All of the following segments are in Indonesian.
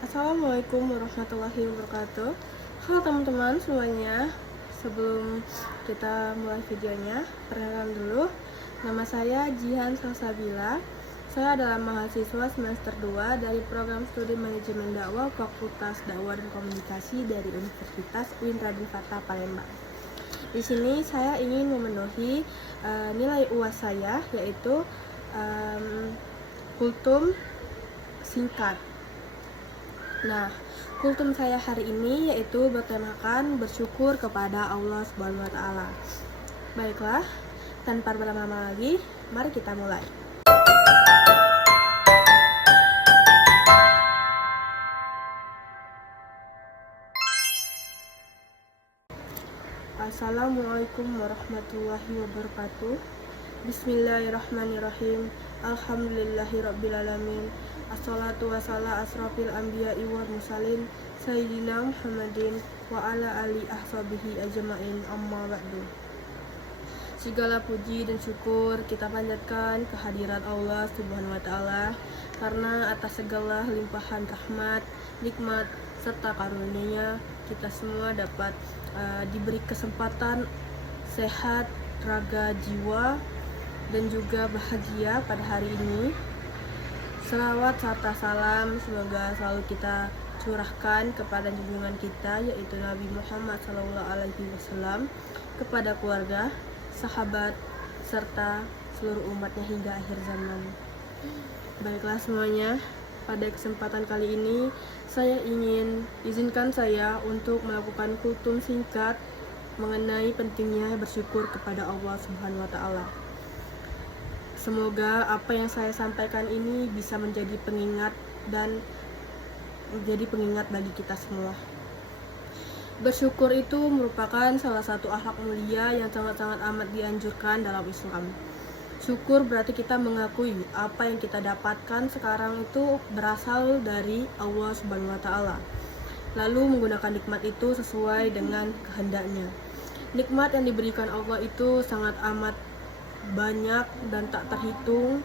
Assalamualaikum warahmatullahi wabarakatuh. Halo teman-teman semuanya. Sebelum kita mulai videonya, perkenalkan dulu. Nama saya Jihan Salsabila. Saya adalah mahasiswa semester 2 dari program studi manajemen dakwah Fakultas Dakwah dan Komunikasi dari Universitas UIN Raden Fatah Palembang. Di sini saya ingin memenuhi nilai UAS saya, yaitu kultum singkat. Nah, kultum saya hari ini yaitu bertemakan bersyukur kepada Allah Subhanahu wa taala. Baiklah, tanpa berlama-lama lagi, mari kita mulai. Assalamualaikum warahmatullahi wabarakatuh. Bismillahirrahmanirrahim. Alhamdulillahirrabbilalamin. Assalatu wassalamu asrafil anbiya'i wal mursalin Sayyidina Muhammadin wa ala ali ahsabihi ajma'in, amma ba'du. Segala puji dan syukur kita panjatkan kehadirat Allah Subhanahu wa taala, karena atas segala limpahan rahmat, nikmat serta karunia kita semua dapat diberi kesempatan sehat raga jiwa dan juga bahagia pada hari ini. Selawat serta salam semoga selalu kita curahkan kepada junjungan kita, yaitu Nabi Muhammad SAW, kepada keluarga, sahabat, serta seluruh umatnya hingga akhir zaman. Baiklah semuanya, pada kesempatan kali ini izinkan saya untuk melakukan kultum singkat mengenai pentingnya bersyukur kepada Allah Subhanahu wa taala. Semoga apa yang saya sampaikan ini bisa menjadi pengingat bagi kita semua. Bersyukur itu merupakan salah satu akhlak mulia yang sangat-sangat amat dianjurkan dalam Islam. Syukur berarti kita mengakui apa yang kita dapatkan sekarang itu berasal dari Allah Subhanahu wa taala. Lalu menggunakan nikmat itu sesuai dengan kehendaknya. Nikmat yang diberikan Allah itu sangat amat banyak dan tak terhitung,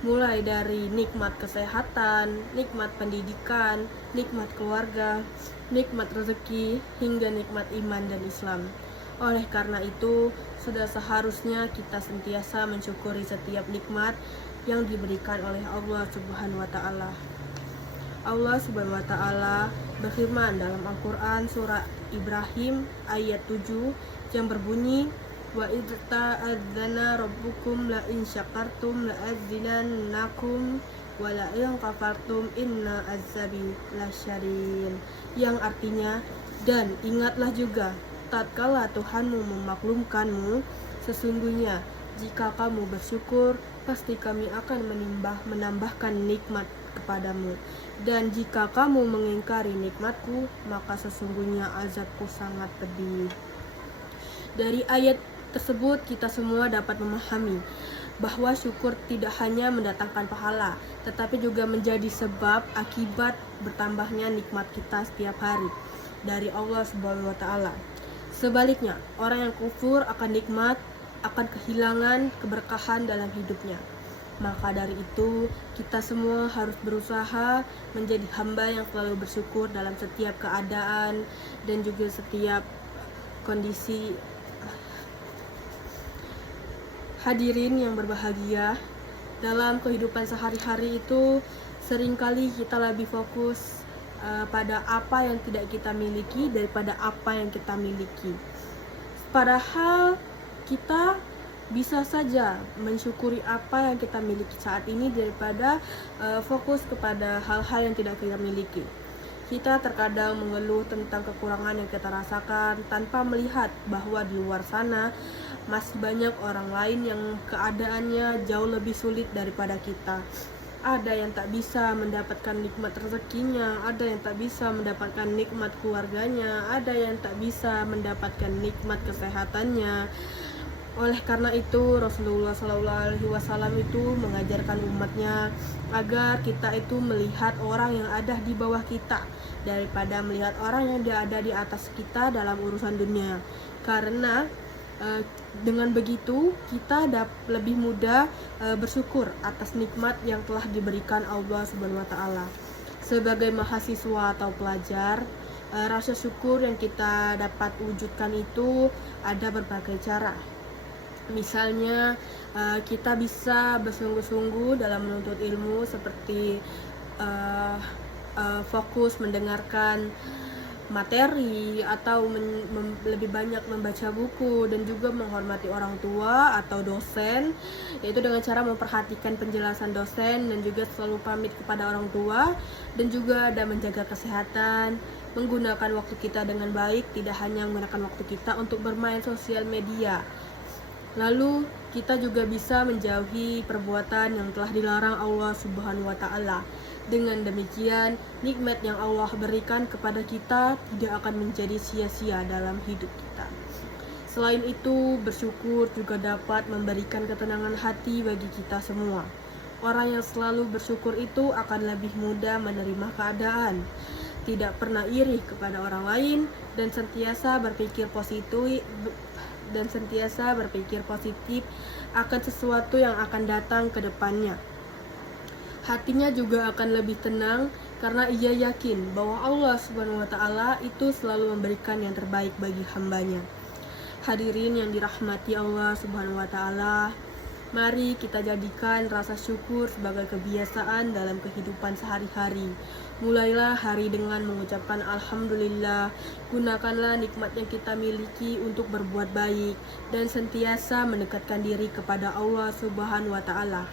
mulai dari nikmat kesehatan, nikmat pendidikan, nikmat keluarga, nikmat rezeki, hingga nikmat iman dan Islam. Oleh karena itu, sudah seharusnya kita sentiasa mensyukuri setiap nikmat yang diberikan oleh Allah Subhanahu wa taala. Allah Subhanahu wa taala berfirman dalam Al-Qur'an surah Ibrahim ayat 7 yang berbunyi, wa idz ta'adzana rabbukum la in syakartum la azinannakum wa la in kafartum inna azabi lasyadid, yang artinya, dan ingatlah juga tatkala Tuhanmu memaklumkanmu, sesungguhnya jika kamu bersyukur pasti kami akan menambahkan nikmat kepadamu, dan jika kamu mengingkari nikmatku maka sesungguhnya azabku sangat pedih. Dari ayat tersebut kita semua dapat memahami bahwa syukur tidak hanya mendatangkan pahala, tetapi juga menjadi sebab akibat bertambahnya nikmat kita setiap hari dari Allah Subhanahu wa taala. Sebaliknya, orang yang kufur akan nikmat akan kehilangan keberkahan dalam hidupnya. Maka dari itu, kita semua harus berusaha menjadi hamba yang selalu bersyukur dalam setiap keadaan dan juga setiap kondisi. Hadirin yang berbahagia, dalam kehidupan sehari-hari itu seringkali kita lebih fokus pada apa yang tidak kita miliki daripada apa yang kita miliki. Padahal kita bisa saja mensyukuri apa yang kita miliki saat ini daripada fokus kepada hal-hal yang tidak kita miliki. Kita terkadang mengeluh tentang kekurangan yang kita rasakan tanpa melihat bahwa di luar sana masih banyak orang lain yang keadaannya jauh lebih sulit daripada kita. Ada yang tak bisa mendapatkan nikmat rezekinya, ada yang tak bisa mendapatkan nikmat keluarganya, ada yang tak bisa mendapatkan nikmat kesehatannya. Oleh karena itu, Rasulullah SAW itu mengajarkan umatnya agar kita itu melihat orang yang ada di bawah kita daripada melihat orang yang ada di atas kita dalam urusan dunia. Karena dengan begitu kita lebih mudah bersyukur atas nikmat yang telah diberikan Allah Subhanahu wa taala. Sebagai mahasiswa atau pelajar, rasa syukur yang kita dapat wujudkan itu ada berbagai cara. Misalnya, kita bisa bersungguh-sungguh dalam menuntut ilmu seperti fokus mendengarkan materi atau lebih banyak membaca buku dan juga menghormati orang tua atau dosen, yaitu dengan cara memperhatikan penjelasan dosen dan juga selalu pamit kepada orang tua, dan juga ada menjaga kesehatan, menggunakan waktu kita dengan baik, tidak hanya menggunakan waktu kita untuk bermain sosial media. Lalu kita juga bisa menjauhi perbuatan yang telah dilarang Allah Subhanahu wa Ta'ala. Dengan demikian, nikmat yang Allah berikan kepada kita tidak akan menjadi sia-sia dalam hidup kita. Selain itu, bersyukur juga dapat memberikan ketenangan hati bagi kita semua. Orang yang selalu bersyukur itu akan lebih mudah menerima keadaan, tidak pernah iri kepada orang lain, dan sentiasa berpikir positif akan sesuatu yang akan datang ke depannya. Hatinya juga akan lebih tenang karena ia yakin bahwa Allah Subhanahu wa Ta'ala itu selalu memberikan yang terbaik bagi hambanya. Hadirin yang dirahmati Allah Subhanahu wa Ta'ala, mari kita jadikan rasa syukur sebagai kebiasaan dalam kehidupan sehari-hari. Mulailah hari dengan mengucapkan Alhamdulillah. Gunakanlah nikmat yang kita miliki untuk berbuat baik dan sentiasa mendekatkan diri kepada Allah Subhanahu wa Ta'ala.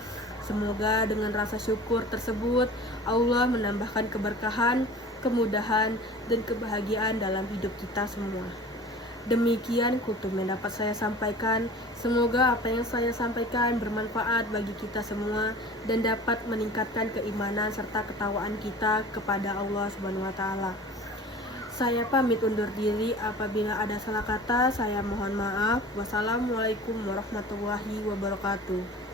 Semoga dengan rasa syukur tersebut Allah menambahkan keberkahan, kemudahan, dan kebahagiaan dalam hidup kita semua. Demikian kutub yang dapat saya sampaikan. Semoga apa yang saya sampaikan bermanfaat bagi kita semua dan dapat meningkatkan keimanan serta ketawaan kita kepada Allah Subhanahu wa Ta'ala. Saya pamit undur diri. Apabila ada salah kata, saya mohon maaf. Wassalamualaikum warahmatullahi wabarakatuh.